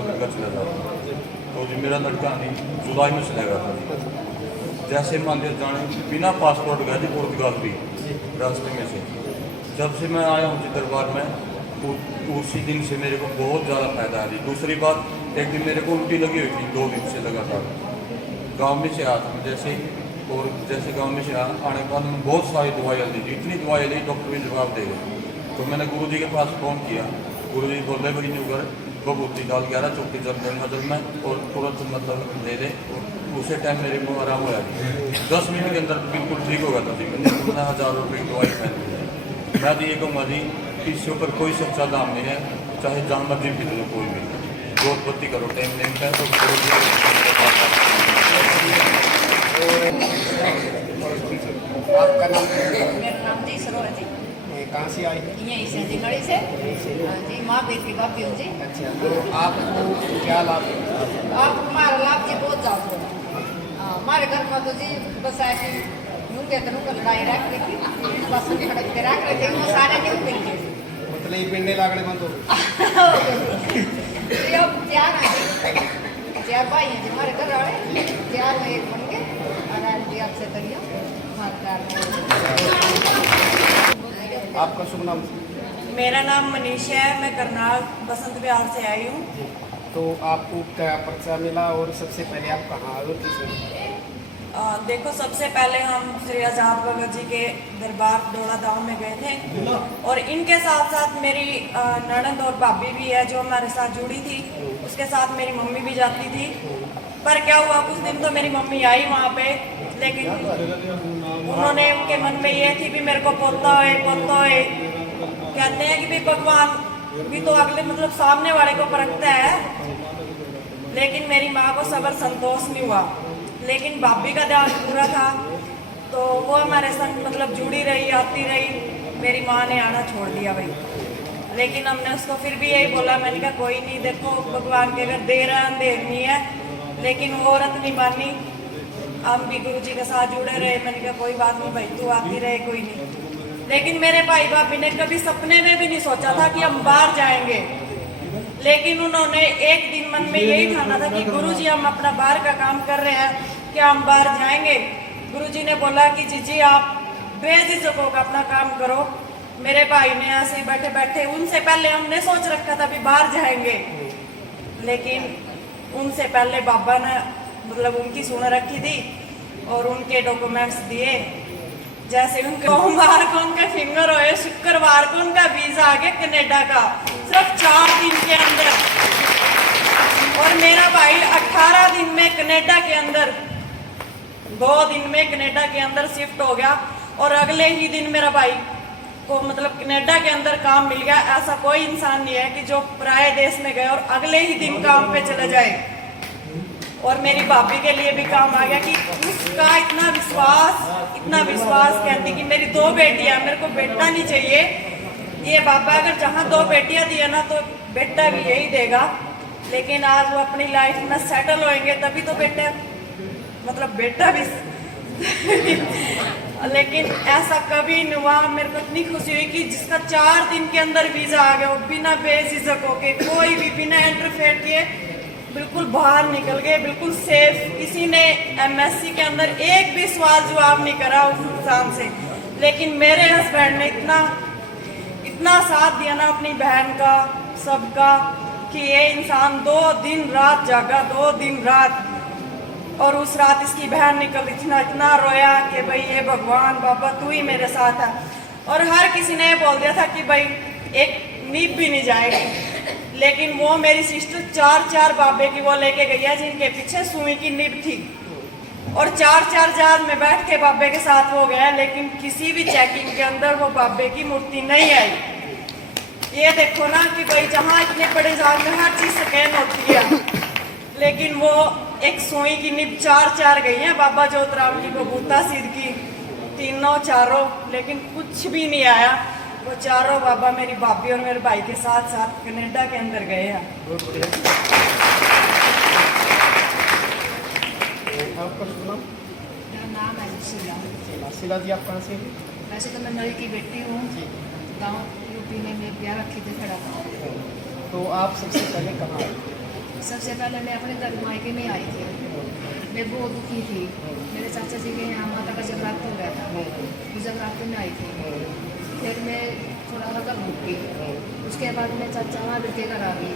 का लड़का चला जाता है। तो जो मेरा लड़का नहीं जुलाई में चला गया था, जैसे मान लिया जाने बिना पासपोर्ट गया थी पुर्तगाल भी रास्ते में से। जब से मैं आया हूँ दरबार में उसी दिन से मेरे को बहुत ज़्यादा फायदा है। दूसरी बात, एक दिन मेरे को उल्टी लगी हुई थी 2 दिन से लगातार। गाँव में से आया था जैसे, और जैसे गांव में से आने के बाद मैं बहुत सारी दवाइयाँ ली थी, इतनी दवाइयाँ ली डॉक्टर भी जवाब दे गए। तो मैंने गुरुजी के पास फ़ोन किया, गुरुजी बोले भाई नहीं कर बबूती डाल 11 चौकी जल नजर में और तुरंत मतलब ले दे। उसी टाइम मेरे को आराम होया जी, 10 मिनट के अंदर बिल्कुल ठीक हो गया था जी। मैंने कितना 1000 रुपये की दवाई खाई। मैं तो ये कहूँगा जी, इसके ऊपर कोई सच्चा दाम नहीं है, चाहे जान मर्जी भी दो कोई भी। जोत बत्ती करो टाइम टाइम पे तो आपका नाम? मेरा नाम जी सरोज जी। कहाँ से आई? यहीं से जी, गढ़ी से। हाँ जी, माँ बेटी बापी हूँ जी। अच्छा, तो आपको क्या लाभ? आप हमारा लाभ जी बहुत ज़्यादा हो। हमारे घर में तो जी बस ऐसी यूँ कहते हैं लड़ाई रख रही थी, बस खड़क के रख रहे थे, वो सारे नहीं मिल गए। मतलब ये पिंडे लागने बंद हो गए? अब चार हैं जी, 4 भाई हैं जी हमारे घर वाले, 4 में 1 बन गए। और आज भी आपसे करिए आपका शुभ नाम? मेरा नाम मनीषा है, मैं करनाल बसंत विहार से आई हूँ। तो आपको क्या परिचय मिला और सबसे पहले आप कहाँ आए और किसने? देखो, सबसे पहले हम श्री आज़ाद भगत जी के दरबार डोड़ा गाँव में गए थे, और इनके साथ साथ मेरी ननद और भाभी भी है जो हमारे साथ जुड़ी थी। उसके साथ मेरी मम्मी भी जाती थी। पर क्या हुआ, कुछ दिन तो मेरी मम्मी आई वहाँ पे, लेकिन उन्होंने उनके मन में ये थी भी मेरे को पोता है पोता है। कहते हैं कि भी भगवान भी तो अगले मतलब सामने वाले को परखता है, लेकिन मेरी माँ को सबर संतोष नहीं हुआ। लेकिन भाभी का ध्यान पूरा था, तो वो हमारे संग मतलब जुड़ी रही, आती रही। मेरी माँ ने आना छोड़ दिया भाई, लेकिन हमने उसको फिर भी यही बोला, मैंने कहा कोई नहीं, देखो भगवान के अगर दे रहा है अंधेर नहीं है। लेकिन वो औरत नहीं मानी, हम भी गुरु जी के साथ जुड़े रहे। मैंने कहा कोई बात नहीं भाई, तू आती रहे, कोई नहीं। लेकिन मेरे भाई भाभी ने कभी सपने में भी नहीं सोचा था कि हम बाहर जाएंगे। लेकिन उन्होंने एक दिन मन में यही ठाना था कि गुरुजी हम अपना बाहर का काम कर रहे हैं, क्या हम बाहर जाएंगे। गुरुजी ने बोला कि जीजी आप बेझिझक होकर अपना काम करो। मेरे भाई ने ऐसे ही बैठे बैठे, उनसे पहले हमने सोच रखा था भी बाहर जाएंगे, लेकिन उनसे पहले बाबा ने मतलब उनकी सुन रखी थी और उनके डॉक्यूमेंट्स दिए। जैसे उनके सोमवार को उनके फिंगर हुए, शुक्रवार को उनका वीजा आ गया कनाडा का, सिर्फ 4 दिन के अंदर। और मेरा भाई 18 दिन में कनाडा के अंदर, 2 दिन में कनाडा के अंदर शिफ्ट हो गया। और अगले ही दिन मेरा भाई को मतलब कनाडा के अंदर काम मिल गया। ऐसा कोई इंसान नहीं है कि जो पराये देश में गए और अगले ही दिन काम पे चले जाए। और मेरी भाभी के लिए भी काम आ गया कि उसका इतना विश्वास कहती कि मेरी 2 बेटियां, मेरे को बेटा नहीं चाहिए। ये बाबा अगर जहाँ 2 बेटियां दिया ना तो बेटा भी यही देगा। लेकिन आज वो अपनी लाइफ में सेटल होंगे तभी तो बेटा भी लेकिन ऐसा कभी नहीं हुआ। मेरे को इतनी खुशी हुई कि जिसका 4 दिन के अंदर वीजा आ गया, वो बिना बेझिझक होके, कोई भी बिना इंटरफेयर किए बिल्कुल बाहर निकल गए, बिल्कुल सेफ। किसी ने एमएससी के अंदर एक भी सवाल जवाब नहीं करा उस इंसान से। लेकिन मेरे हस्बैंड ने इतना साथ दिया ना अपनी बहन का, सबका, कि ये इंसान 2 दिन रात जागा, 2 दिन रात। और उस रात इसकी बहन निकल इतना रोया कि भाई ये भगवान बाबा तू ही मेरे साथ है। और हर किसी ने बोल दिया था कि भाई एक नींद भी नहीं जाएगी। लेकिन वो मेरी सिस्टर 4 बाबे की वो लेके गई है जिनके पीछे सुई की नींव थी, और 4 जार में बैठ के बाबे के साथ वो गया। लेकिन किसी भी चेकिंग के अंदर वो बाबे की मूर्ति नहीं आई। ये देखो ना कि भाई जहाँ इतने बड़े जाल में हर चीज स्कैन होती है, लेकिन वो एक सुई की नींव 4 गई है। बाबा ज्योतिराम की बबूता सिद्ध की, तीनों चारों, लेकिन कुछ भी नहीं आया। वो 4 बाबा मेरी भाभी और मेरे भाई के साथ साथ कनाडा के अंदर गए हैं। आपका शुभ नाम? मेरा नाम है शीला। शीला जी, आप कहाँ से? वैसे तो मैं नई की बेटी हूँ, गाँव यूपी में मैं ब्याह रखी थी खड़ा। तो आप सबसे पहले कहाँ आए? सबसे पहले मैं अपने घर मायके में आई थी। मैं बहुत दुखी थी। मेरे चाचा जी के यहाँ माता का जगराता हो गया था, उस जगराते में आई थी। फिर मैं थोड़ा सा भूख गई। उसके बाद मैं चाचा वहाँ बेटे घर आ गई,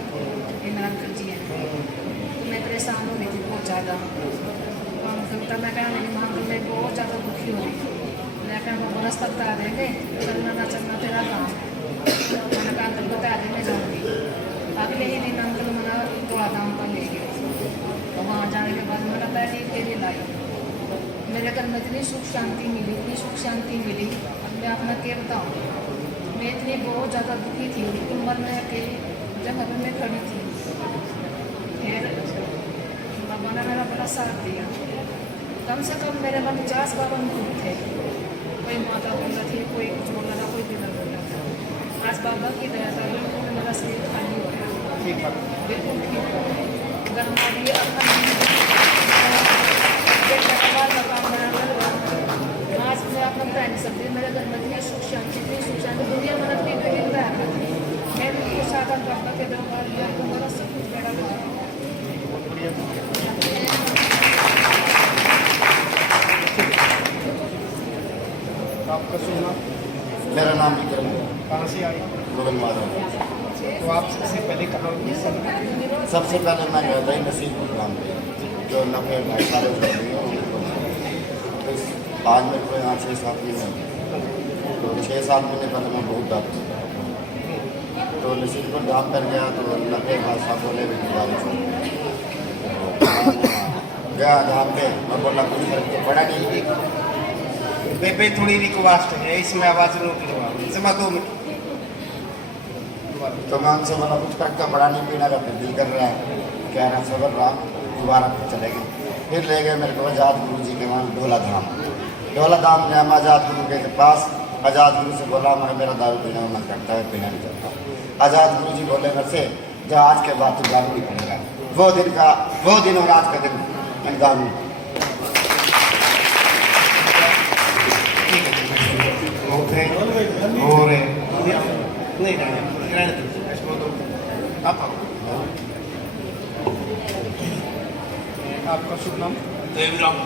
ये मेरा अंकल जी हैं। तो मैं परेशान हो रही थी बहुत ज़्यादा। तो अंकल का मैं कहना मेरी माँ मैं बहुत ज़्यादा दुखी हो रही थी। मैं कहना बोनस तक आ देंगे, चलना ना चलना तेरा काम। मैंने कहा अंकल बता दे मैं जाऊँगी। अगले ही दिन अंकल मना थोड़ा दाम पर ले गए। तो वहाँ जाने के बाद मैंने पैसे फेरे लाई। मेरे घर में इतनी सुख शांति मिली, इतनी सुख शांति मिली, अब मैं अपना क्या बताऊँ। मैं इतनी बहुत ज़्यादा दुखी थी, उम्र में अकेली जगह पर मैं खड़ी थी। फिर बाबा ने मेरा बड़ा साथ दिया। कम से कम मेरे मन 50-52 ग्रुप थे। कोई माता बोल रही थी, कोई कुछ बोल रहा था, कोई पिता बोल रहा था। आज बाबा की दया था, बिल्कुल मेरा शरीर खाली हो गया, बिल्कुल ठीक हो गया। घर में भी अपना आज मैं अपना बता नहीं सकती। मेरे घर में इतनी सुख शांति दुनिया में अपनी कोई नहीं बताया था। मैं बिल्कुल साधन बाबा के दरबार में आपको मेरा सब कुछ बैठा हुआ है। आपका सुना? मेरा नाम विक्रम है, कहाँ से आई? मुगल माधव। तो आप सबसे पहले कहाँ हुई? सबसे पहले मैं गया था नसीबपुर गाँव पे, जो नफे भाई सारे तो आज मेरे को यहाँ 6-7 महीने हुए। तो 6-7 महीने पहले मैं बहुत डर था। तो नसीबपुर धाम पर गया तो नफे भाई साहब बोले भी गाड़ी छोड़ गया धाम पे। मैं बोला कुछ फर्क तो पड़ा नहीं। बेबे थोड़ी रिक्वेस्ट है, इसमें आवाज़ रोक लो आप। समा 2 मिनट। तो मैं उनसे बोला कुछ फर्क तो पड़ा नहीं, पीना का दिल कर रहा है, कह रहा सबर रहा, दोबारा फिर चले गए। फिर ले गए मेरे को आज़ाद गुरु जी के वहाँ ढोला धाम में। हम आज़ाद गुरु के पास आज़ाद गुरु से बोला मैं मेरा दारू पीना मन करता है, पीना नहीं चाहता। आज़ाद गुरु जी बोले मेरे से जो आज के बाद तो दारू नहीं पीएगा। वो दिन और आज का दिन मैं दारू नहीं रहने दो। आप आपका शुभ नाम? देवराम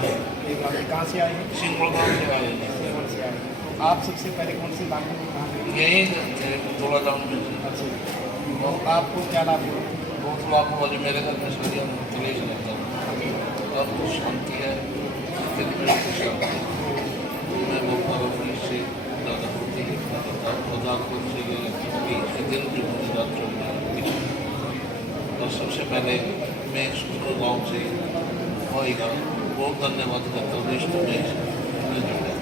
कहाँ से आए हैं? सिंगल गाँव से आए हैं। कहाँ से आए हैं? आप सबसे पहले कौन से लाभ में कहाँ गए? यही थे थोड़ा दाम में अच्छा, तो आपको क्या लाभ हुआ? बहुत लाभ हुआ जी। मेरे घर में सारी हम क्लेश रहता है और कुछ शांति है, दिल में कुछ शांति है। मैं बहुत अपनी से ज़्यादा होती है दिन भी मुझे रात और सबसे पहले मैं सुंदर गाँव से भाई का बहुत धन्यवाद करता हूँ। विष्णु में जुड़ा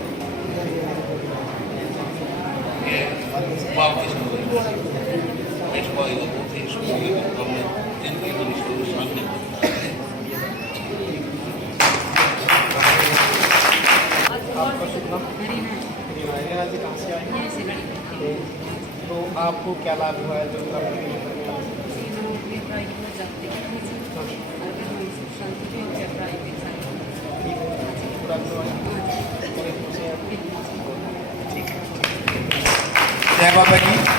ये बाप की इस भाई का बहुत ही शुक्रिया करता हूँ। जिनकी मेरी सामने आपका शुभ नाम? रीना जी कहाँ से आए हैं? तो आपको क्या लाभ हुआ है जो जय बाबा जी।